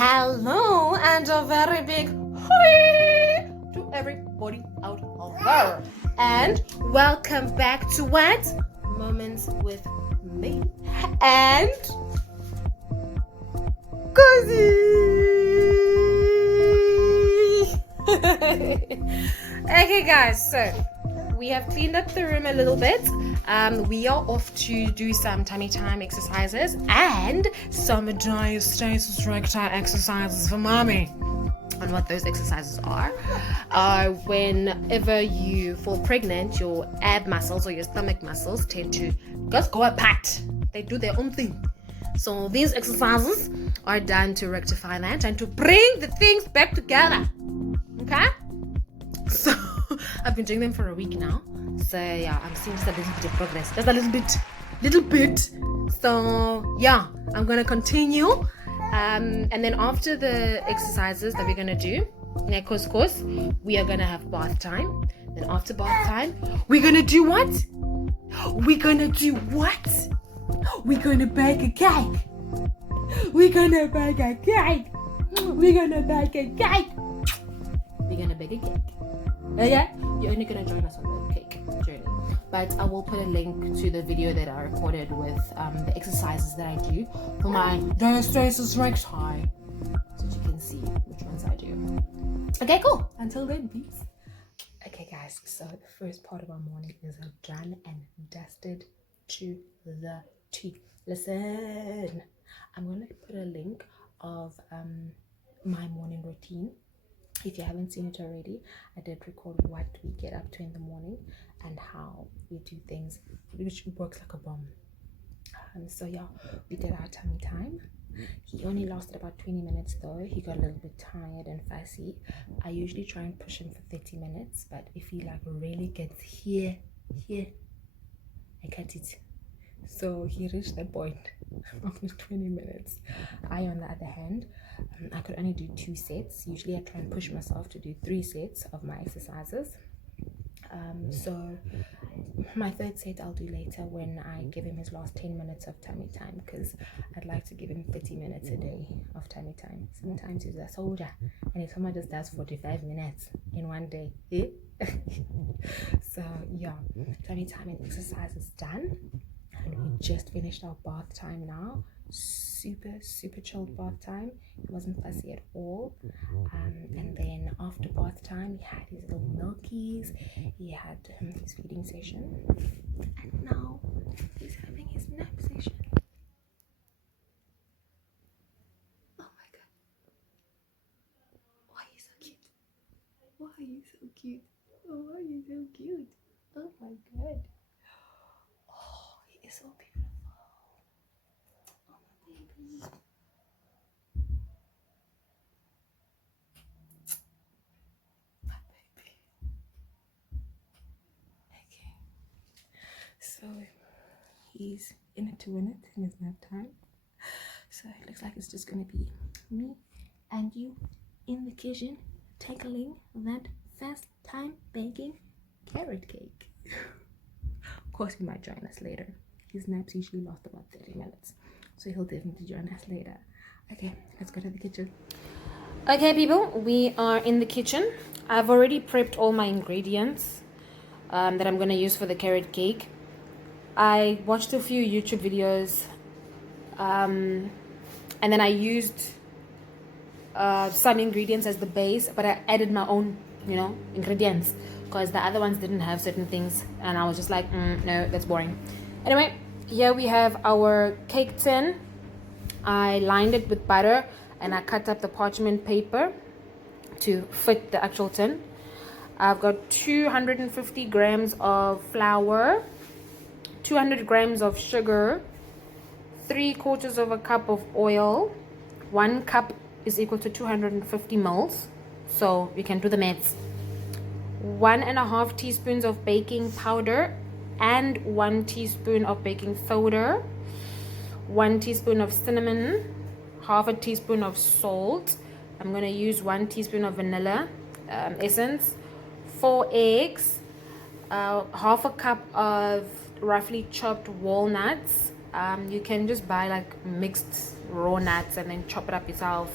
Hello and a very big hi to everybody out there. And welcome back to what? Moments with me and Cozy. Okay guys, so we have cleaned up the room a little bit. We are off to do some tummy time exercises and some diastasis recti exercises for mommy. And what those exercises are, whenever you fall pregnant, your ab muscles or your stomach muscles tend to just go apart. They do their own thing. So these exercises are done to rectify that and to bring the things back together. Okay? So I've been doing them for a week now. So yeah, I'm seeing just a little bit of progress. Just a little bit. So yeah, I'm gonna continue. And then after the exercises that we're gonna do, course, we are gonna have bath time. Then after bath time, we're gonna do what? We're gonna bake a cake. We're gonna bake a cake. Okay? You're only gonna join us on the cake journey. But I will put a link to the video that I recorded with the exercises that I do for my diastasis recti, so that you can see which ones I do. Okay, cool. Until then, peace. Okay, guys. So the first part of our morning is done and dusted to the T. Listen, I'm gonna put a link of my morning routine. If you haven't seen it already, I did record what we get up to in the morning and how we do things, which works like a bomb. So yeah, we did our tummy time. He only lasted about 20 minutes though. He got a little bit tired and fussy. I usually try and push him for 30 minutes, but if he like really gets here, I cut it. So he reached that point after 20 minutes. I, on the other hand, I could only do 2 sets. Usually I try and push myself to do 3 sets of my exercises. So my 3rd set I'll do later when I give him his last 10 minutes of tummy time, because I'd like to give him 30 minutes a day of tummy time. Sometimes he's a soldier and if someone just does 45 minutes in one day, so yeah, tummy time and exercise is done. And we just finished our bath time now. Super chilled bath time. It wasn't fussy at all. And then after bath time, he had his little milkies. He had his feeding session. And now he's having his nap session. Oh my god. Why are you so cute? Why are you so cute? Oh, why are you so cute? Oh my god. So beautiful. Oh, my baby. My baby. Okay. So he's in it to win it in his nap time. So it looks like it's just gonna be me and you in the kitchen tackling that fast time baking carrot cake. Of course he might join us later. His naps usually last about 30 minutes, so he'll definitely join us later. Okay, let's go to the kitchen. Okay people, we are in the kitchen. I've already prepped all my ingredients that I'm going to use for the carrot cake. I watched a few YouTube videos and then I used some ingredients as the base, but I added my own ingredients because the other ones didn't have certain things and I was just like no, that's boring. Anyway, here we have our cake tin. I lined it with butter and I cut up the parchment paper to fit the actual tin. I've got 250 grams of flour, 200 grams of sugar, 3/4 of a cup of oil. 1 cup is equal to 250 mils, so you can do the maths. 1.5 teaspoons of baking powder and 1 teaspoon of baking soda, 1 teaspoon of cinnamon, 1/2 teaspoon of salt. I'm going to use 1 teaspoon of vanilla essence, 4 eggs, 1/2 cup of roughly chopped walnuts. You can just buy like mixed raw nuts and then chop it up yourself.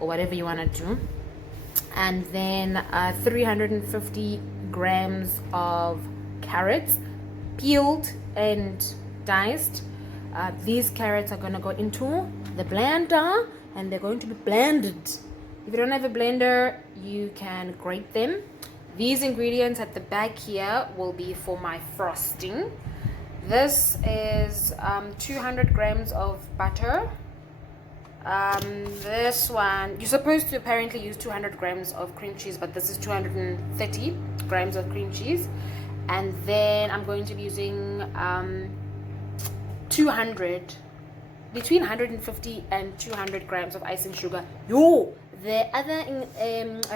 or whatever you want to do. And then 350 grams of carrots, peeled and diced. These carrots are going to go into the blender and they're going to be blended. If you don't have a blender, you can grate them. These ingredients at the back here will be for my frosting. This is 200 grams of butter. This one, you're supposed to apparently use 200 grams of cream cheese, but this is 230 grams of cream cheese. And then I'm going to be using 200, between 150 and 200 grams of icing sugar. Yo, the other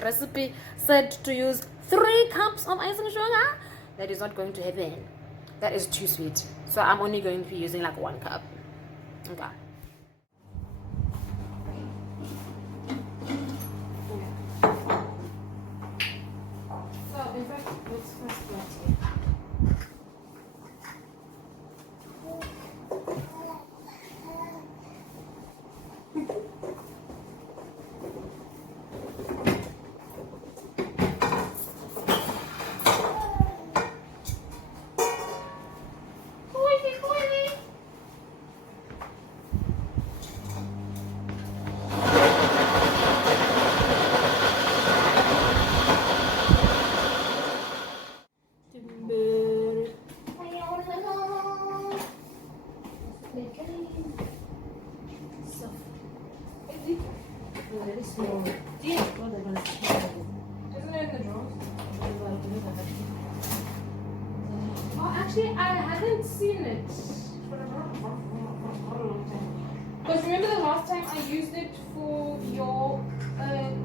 recipe said to use 3 cups of icing sugar. That is not going to happen. That is too sweet. So I'm only going to be using like 1 cup. Okay. So in fact, let's first start here. Actually, I haven't seen it for a long time. Because remember the last time I used it for your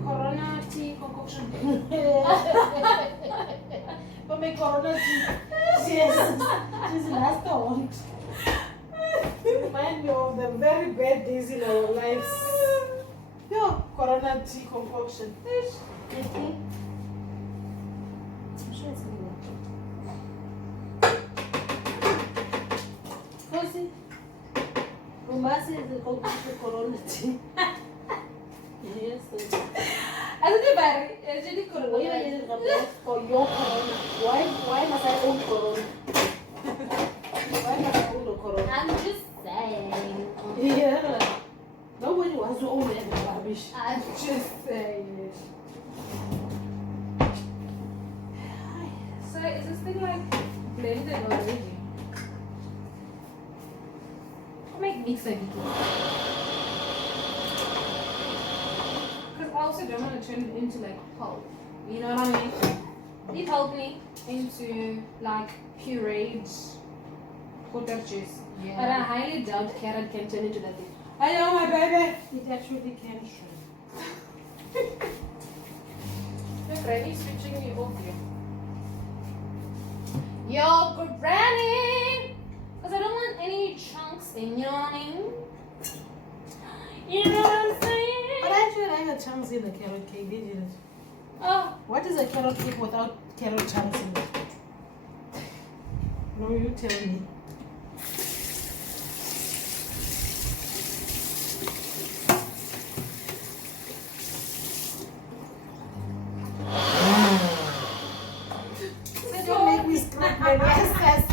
Corona tea concoction? For my Corona tea. Yes, she's last one. Remind me of the very bad days in our lives. Your Corona tea concoction. I'm sure it's going to work. Così, Rumasi is the Corona tea. Yes. I don't know actually Corona. Why are you using it for your Corona? Why must I own Corona? Why must I own the Corona? I'm just saying. Yeah. Nobody wants to own any rubbish. I'm just saying. So is this thing like blended already? Make mix a little. Because I also don't want to turn it into like pulp. You know what I mean? It helped me into like pureed quarter juice. Yeah. But I highly doubt carrot can turn into that thing. I know, my baby. It actually can shrink. Your granny switching you off here. Your granny! Because I don't want any chunks in, you know what I mean? You know what I'm saying? But I actually like the chunks in the carrot cake, did you? Oh, What is a carrot cake without carrot chunks in it? No, you tell me. Don't make me scream, baby. Yes.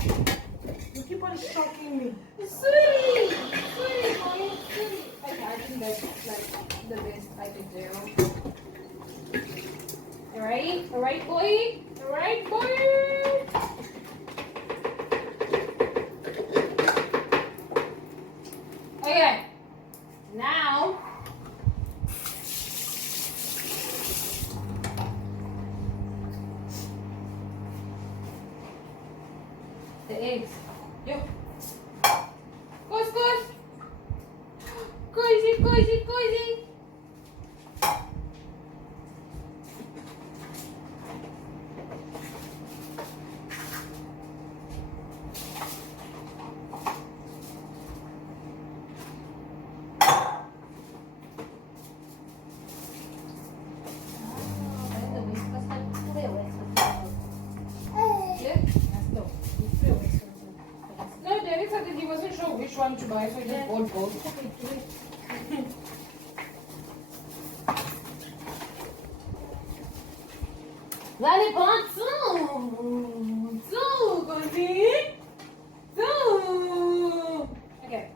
You keep on shocking me. sweetie! Sweetie, mommy, sweetie. Okay, I think that's like the best I could do. Alright? Alright, boy? Alright, boy? Okay. Now, the eggs. Yo. Cozy, cozy. Cozy, cozy, cozy. No, David said that he wasn't sure which one to buy, so he just bought both. Lollipop two, Cozy. Two. Okay.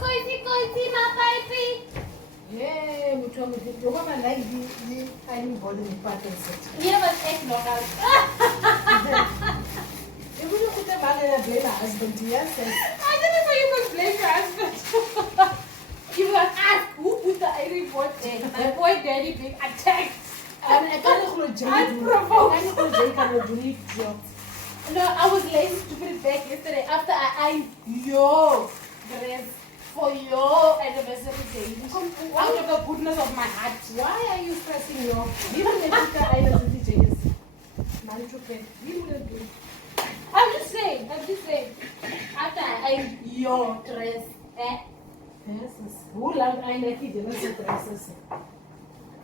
Cozy, my baby. Yeah, which one with the woman like the tiny body in pattern set. You must act normal. You wouldn't put a man and a blame her husband, yes? I didn't know you could blame your husband. You will ask who put the iron board there. My boy daddy being attacked. And I can't go to Unprovoked. I can't go to jail. No, I was lazy to put it back yesterday after I ironed your dress for your anniversary day. Out of the goodness of my heart. Why are you stressing your? We wouldn't put the iron as the DJs. Man, it's okay. We wouldn't do it. I'm just saying. After I ironed your dress, Yes, who loved iron like he didn't say dresses?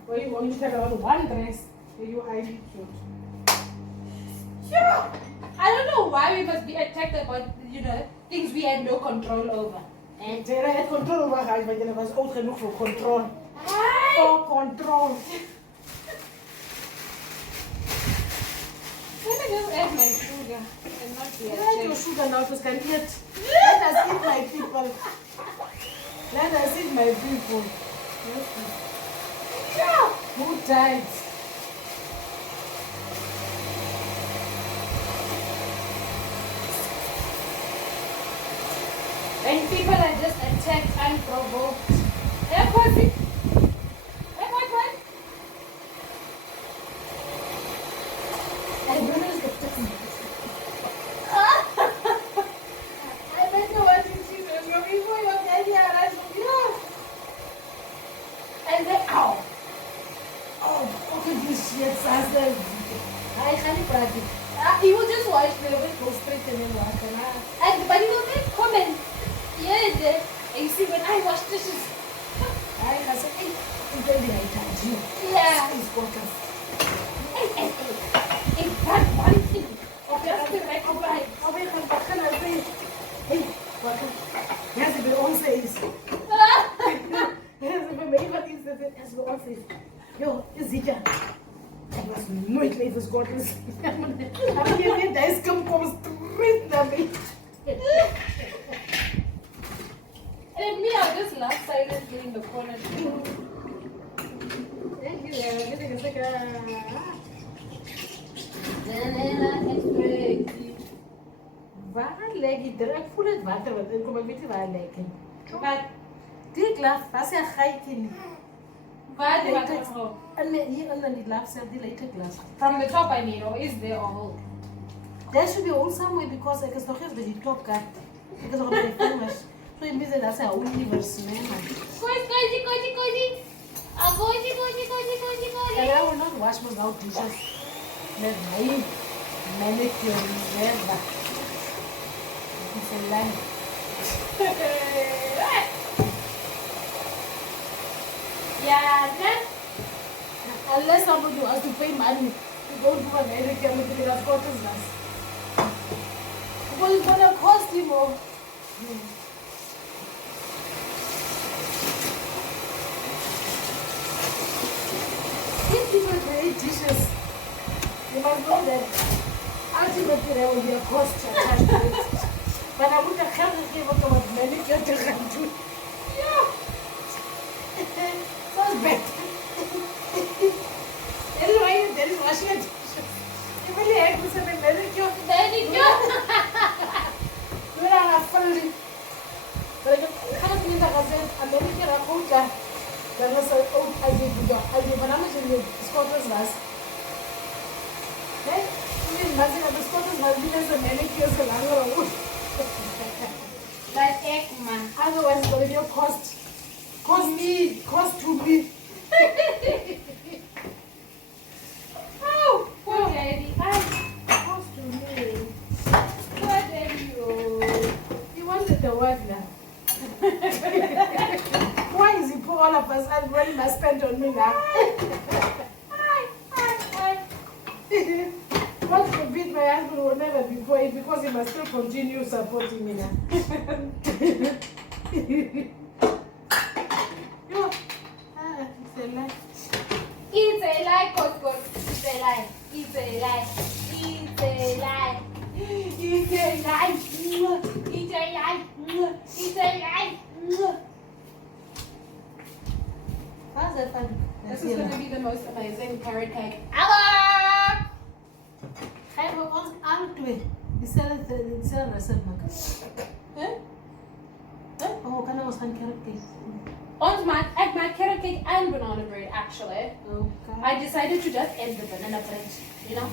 Well, you only tell about one dress. You iron it short. yeah. I don't know why we must be attacked about, things we had no control over. En Tera had control over haar, want jullie was oud genoeg voor controle. Hi. Voor controle. Let me just add my sugar and not the Let your sugar now to can eat. Let us eat my people. Let us eat my people. Yeah. Who died? When people are just attacked unprovoked. Yeah, Cozy? What? I don't know the I don't know what it is. Your people, your daddy, and then, ow. Oh, okay, this shit, Sasa. I can't practice. He will just watch the way go straight and then walk. But he will make comments. Yeah, there. And you see, when I wash dishes. I can say, hey, I'm very right. Yeah. It's focus. Hey, that one thing. Just to make you right. Hey, Waka. Yes, if it all says. Yes, if it may even is as we all says. Yo, is it ya? I was nooit late as God is. I'm here, guys, come straight to me. And me, I'll just laugh silently in the corner. Thank you, I'm getting a second. Waar leg je er? Ik voel het water, want ik kom niet waar leggen. But, Die glas, was ja geiken. why do I go? Hier onder die glas, die late glas. From the top, I mean, or is there a hole? There should be hole somewhere because ik is nog eens bij die top kant. Ik is nog bij die vingers. So it means dat zijn universe, man. Cozy. And I will not wash my mouth dishes. Met my manicure never. It's a lie. Yeah, then. Unless somebody has to pay money to go to America with the transporters bus. Because it's gonna cost you more. If people create dishes, you must know that ultimately there will be a cost attached to it. But I would have give up about manicure to do. Yeah. Sounds bad. Anyway, there is washing a dishes. You really have to say manicure. We are a fully. But I can't mean that I said a manicure a culture. That was an old idea. I did when I was in the Scotland's last. Then, we the scooters must be less than manicures and Like egg, man. otherwise it's gonna be a cost to me. Oh, poor daddy. Cost to me. Poor daddy. Oh. He wanted the word now. Why is he put all of us and money must spend on me now? God forbid my husband will never be poor because he must still continue supporting me now. Yo, it's a lie. It's a lie, Coco. It's a lie. It's a lie. It's a lie. It's a lie. It's a lie. It's a lie. How's that fun? This is going to be the most amazing carrot cake ever! I will ask Artway. He sell a recipe. Huh? Oh, can I was on carrot cake? On my carrot cake and banana bread, actually. Okay. I decided to just end the banana bread, you know?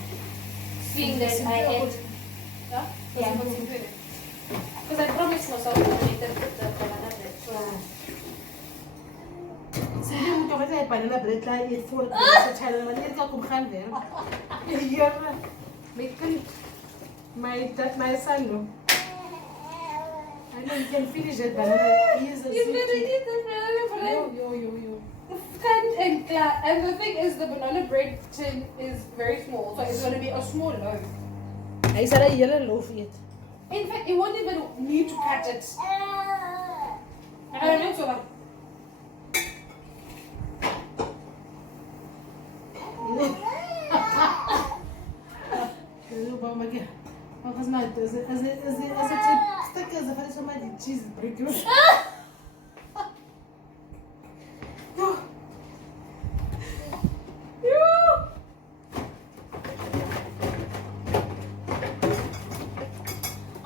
Seeing that I ate. Huh? Yeah. Because I promised myself to eat the banana bread. So. So you moet toch even banana bread laten eten voor het channel. Wanneer ik ook gaan weer. Hier, my son, no. I know you can finish it banana. He is a You better sweet eat the banana bread. Yo. And the thing is, the banana bread tin is very small, so it's going to be a small loaf. Hij zal een hele loaf eten. In fact, you won't even need to cut it. I don't know, so like. As a cheese break.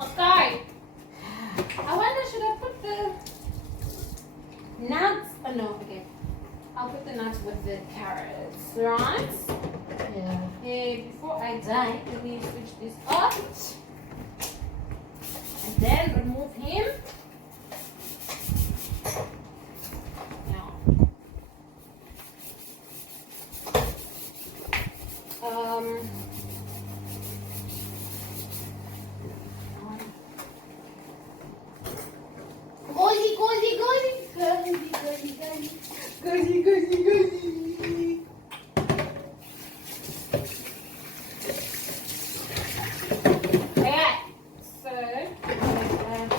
Okay. I wonder, should I put the nuts? Oh no, okay. I'll put the nuts with the carrots, right? Yeah. Hey, before I die, let me switch this off. And then remove him. Now. Goody. Okay, so carrot.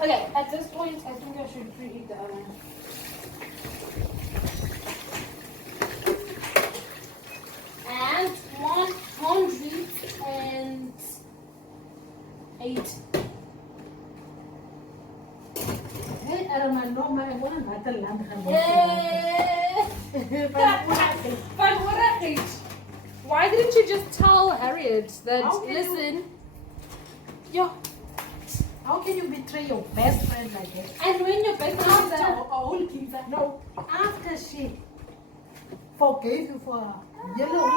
Okay, at this point, I think I should preheat the oven. And 108. Hey, I don't know, man. I want to battle lamb. But what I hate. Why didn't you just tell Harriet that, How can you- listen, yo, How can you betray your best friend like that? and when your best friend After is all kids, no, after she forgave you for a yellow,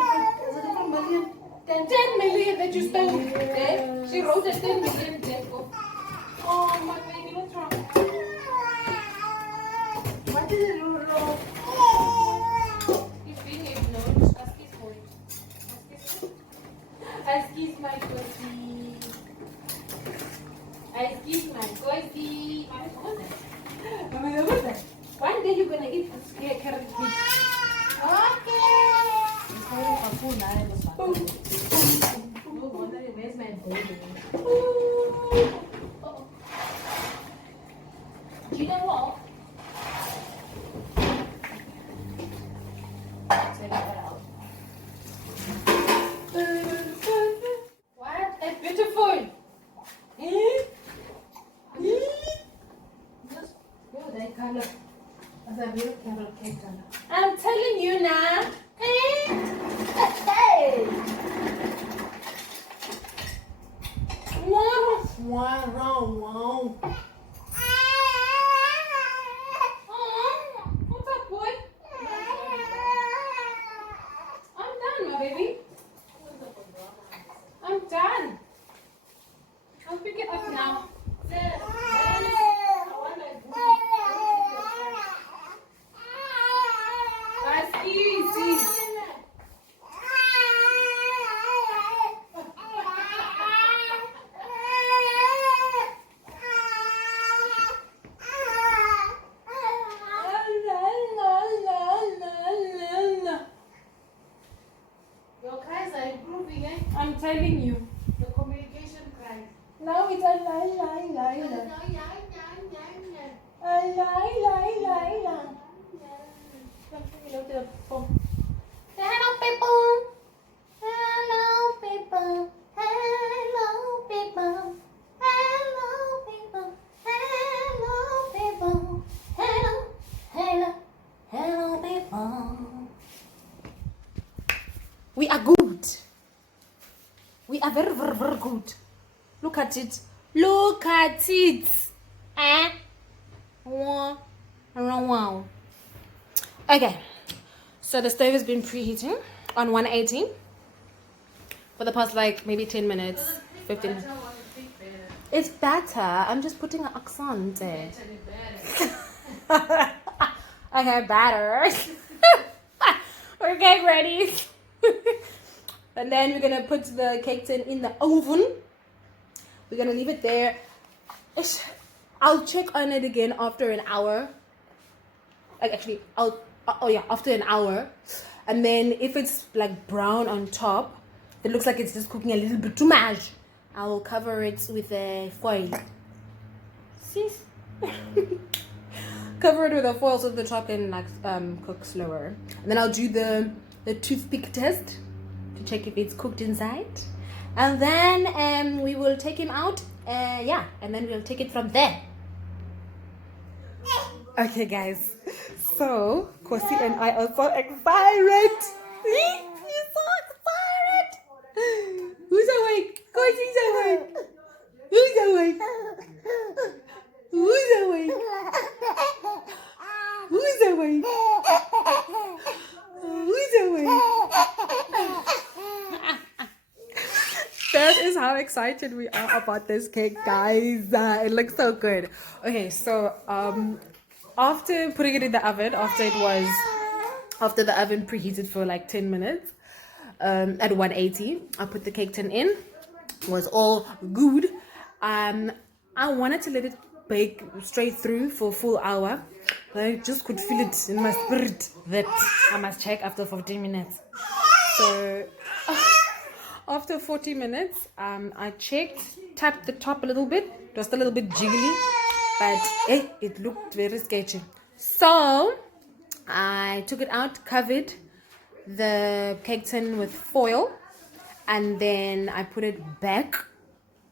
is it a million? 10 million that you stole, Yeah. eh? She wrote a 10 million check. Oh, my baby, what's wrong? What is it, Lulu? He's being ignored. Ask his boy. Ask his my pussy. Ask his my pussy. What's that? One day you're gonna eat this carrot cake. Where's my baby? Do you know what? Wow. What's up, boy? I'm done, my baby. I'm done. I'll pick it up now. That's easy. Your cries are improving, eh? I'm telling you. The communication cries. Now it's a lie, lie, lie, lie. A lie, lie, lie, lie. Hello, people. Hello, people. Hello, people. Hello, people. Hello, people. Hello, hello, hello, people. We are good. We are very, very, very good. Look at it. Look at it. Eh? Wow. Wow. Okay. So the stove has been preheating on 180 for the past like maybe 10 minutes, 15 minutes. It's better. I'm just putting an accent there. Okay, better. We're getting ready. And then we're gonna put the cake tin in the oven. We're gonna leave it there. I'll check on it again after an hour. Actually, after an hour. And then if it's like brown on top, it looks like it's just cooking a little bit too much, I will cover it with a foil. See? Cover it with a foil so the top can like cook slower. And then I'll do the toothpick test to check if it's cooked inside. And then we will take him out. And then we'll take it from there. Okay, guys. So, Kosi and I are so excited. He's so excited. Who's awake? Kosi's awake. Who's awake? Who's awake? Who's awake? Who's awake? That is how excited we are about this cake, guys. It looks so good. Okay, so after putting it in the oven, after the oven preheated for like 10 minutes at 180, I put the cake tin in. It was all good. I wanted to let it bake straight through for a full hour, but I just could feel it in my spirit that I must check after 15 minutes. So after 40 minutes, I checked, tapped the top a little bit. It was a little bit jiggly, but it looked very sketchy. So I took it out, covered the cake tin with foil, and then I put it back,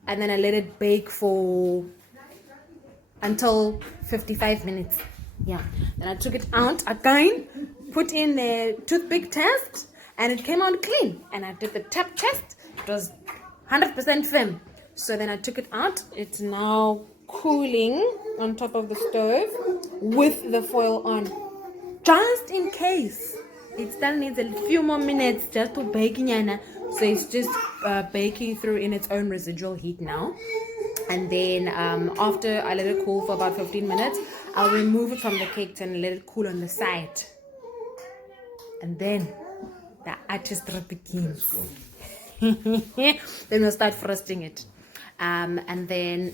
and then I let it bake for until 55 minutes. Yeah. Then I took it out again, put in the toothpick test, and it came out clean. And I did the tap test. It was 100% firm. So then I took it out. It's now cooling on top of the stove with the foil on. Just in case. It still needs a few more minutes just to bake, Nyana. So it's just baking through in its own residual heat now. And then after I let it cool for about 15 minutes, I'll remove it from the cake tin and let it cool on the side. And then the artistry begins. Then we'll start frosting it. And then,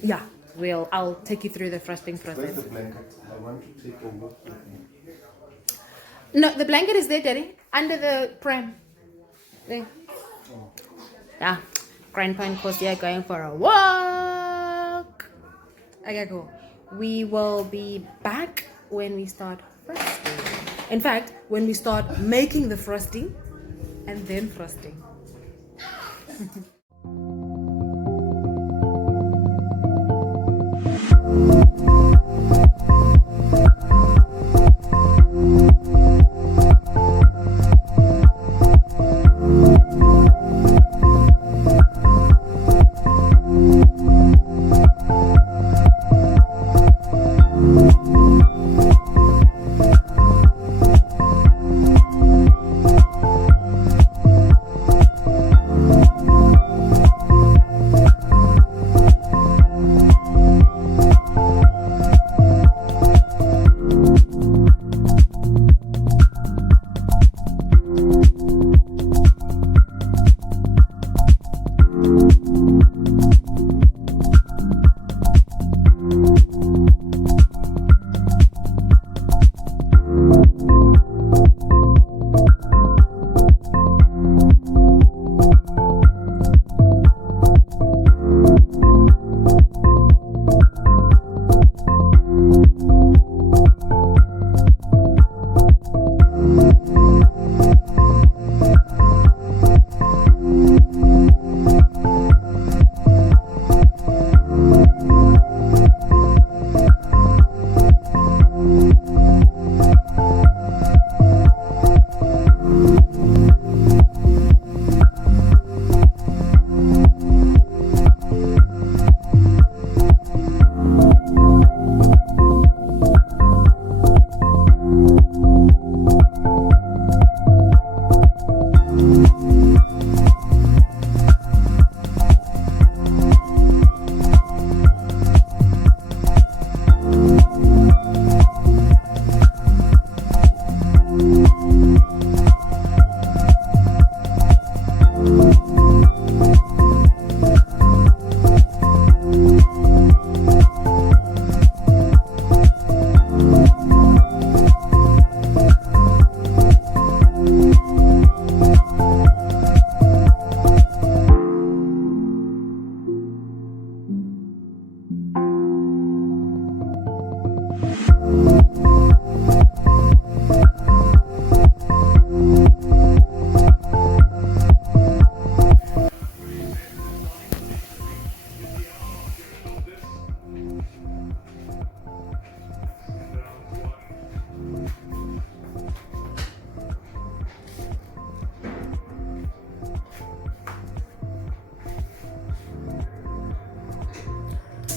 I'll take you through the frosting process. Where's the blanket? I want to take a walk with me. No, the blanket is there, Daddy. Under the pram. There. Oh. Yeah. Grandpa and Kosi are going for a walk. Okay, cool. We will be back when we start frosting. In fact, when we start making the frosting and then frosting.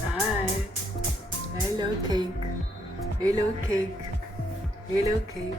Hi. Hello, cake. Hello, cake. Hello, cake.